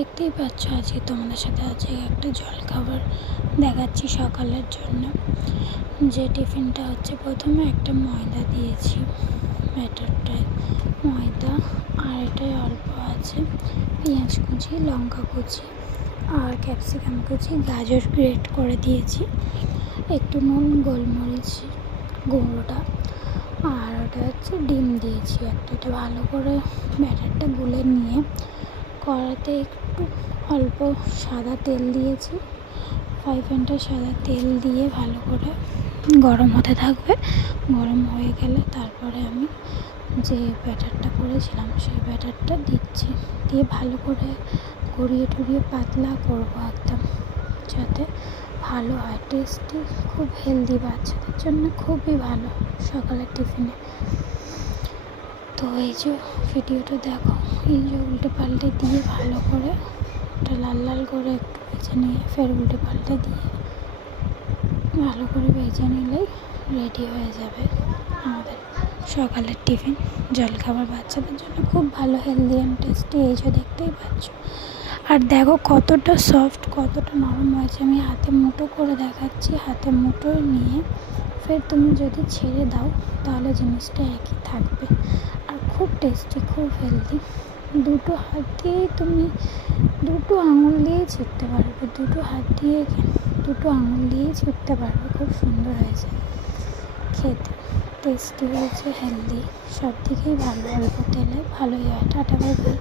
দেখতেই পাচ্ছ আজকে তোমাদের সাথে আজকে একটা জলখাবার দেখাচ্ছি সকালের জন্য। যে টিফিনটা হচ্ছে, প্রথমে একটা ময়দা দিয়েছি ব্যাটারটায়, ময়দা আর এটাই অল্প আছে পেঁয়াজ কুচি, লঙ্কা কুচি আর ক্যাপসিকাম কুচি, গাজর গ্রেট করে দিয়েছি, একটু নুন, গোলমরিচ গুঁড়োটা, আর ওটা হচ্ছে ডিম দিয়েছি একটা। এটা ভালো করে ব্যাটারটা গুলে নিয়ে কড়াতে একটু অল্প সাদা তেল দিয়েছি, ফ্রাই প্যানটা সাদা তেল দিয়ে ভালো করে গরম হতে থাকবে। গরম হয়ে গেলে তারপরে আমি যে ব্যাটারটা করেছিলাম সেই ব্যাটারটা দিচ্ছি, দিয়ে ভালো করে গড়িয়ে টুড়িয়ে পাতলা করবো একদম, যাতে ভালো হয়, টেস্টি, খুব হেলদি, বাচ্চাদের জন্য খুবই ভালো সকালের টিফিনে। তো এই যে ভিডিওটা দেখো, এই যে উল্টে পাল্টে দিয়ে ভালো করে ওটা লাল লাল করে একটু ভেজে নিয়ে ফের উল্টে পাল্টে দিয়ে ভালো করে ভেজে নিলেই রেডি হয়ে যাবে আমাদের সকালের টিফিন জলখাবার। বাচ্চাদের জন্য খুব ভালো, হেলদি অ্যান্ড টেস্টি। এই যে দেখতেই পাচ্ছ, আর দেখো কতটা সফট, কতটা নরম হয়েছে। আমি হাতে মুঠো করে দেখাচ্ছি, হাতে মুঠো নিয়ে ফের তুমি যদি ছেড়ে দাও তাহলে জিনিসটা একই থাকবে, আর খুব টেস্টি, খুব হেলদি। দুটো হাত দিয়েই তুমি দুটো আঙুল দিয়েই ছিঁড়তে পারবে, দুটো হাত দিয়ে দুটো আঙুল দিয়েই ছিঁড়তে পারবে। খুব সুন্দর হয়েছে খেতে, টেস্টি হয়েছে, হেলদি, সব দিকেই ভালো, অল্প তেলে ভালোই হয়। Tata, bye bye.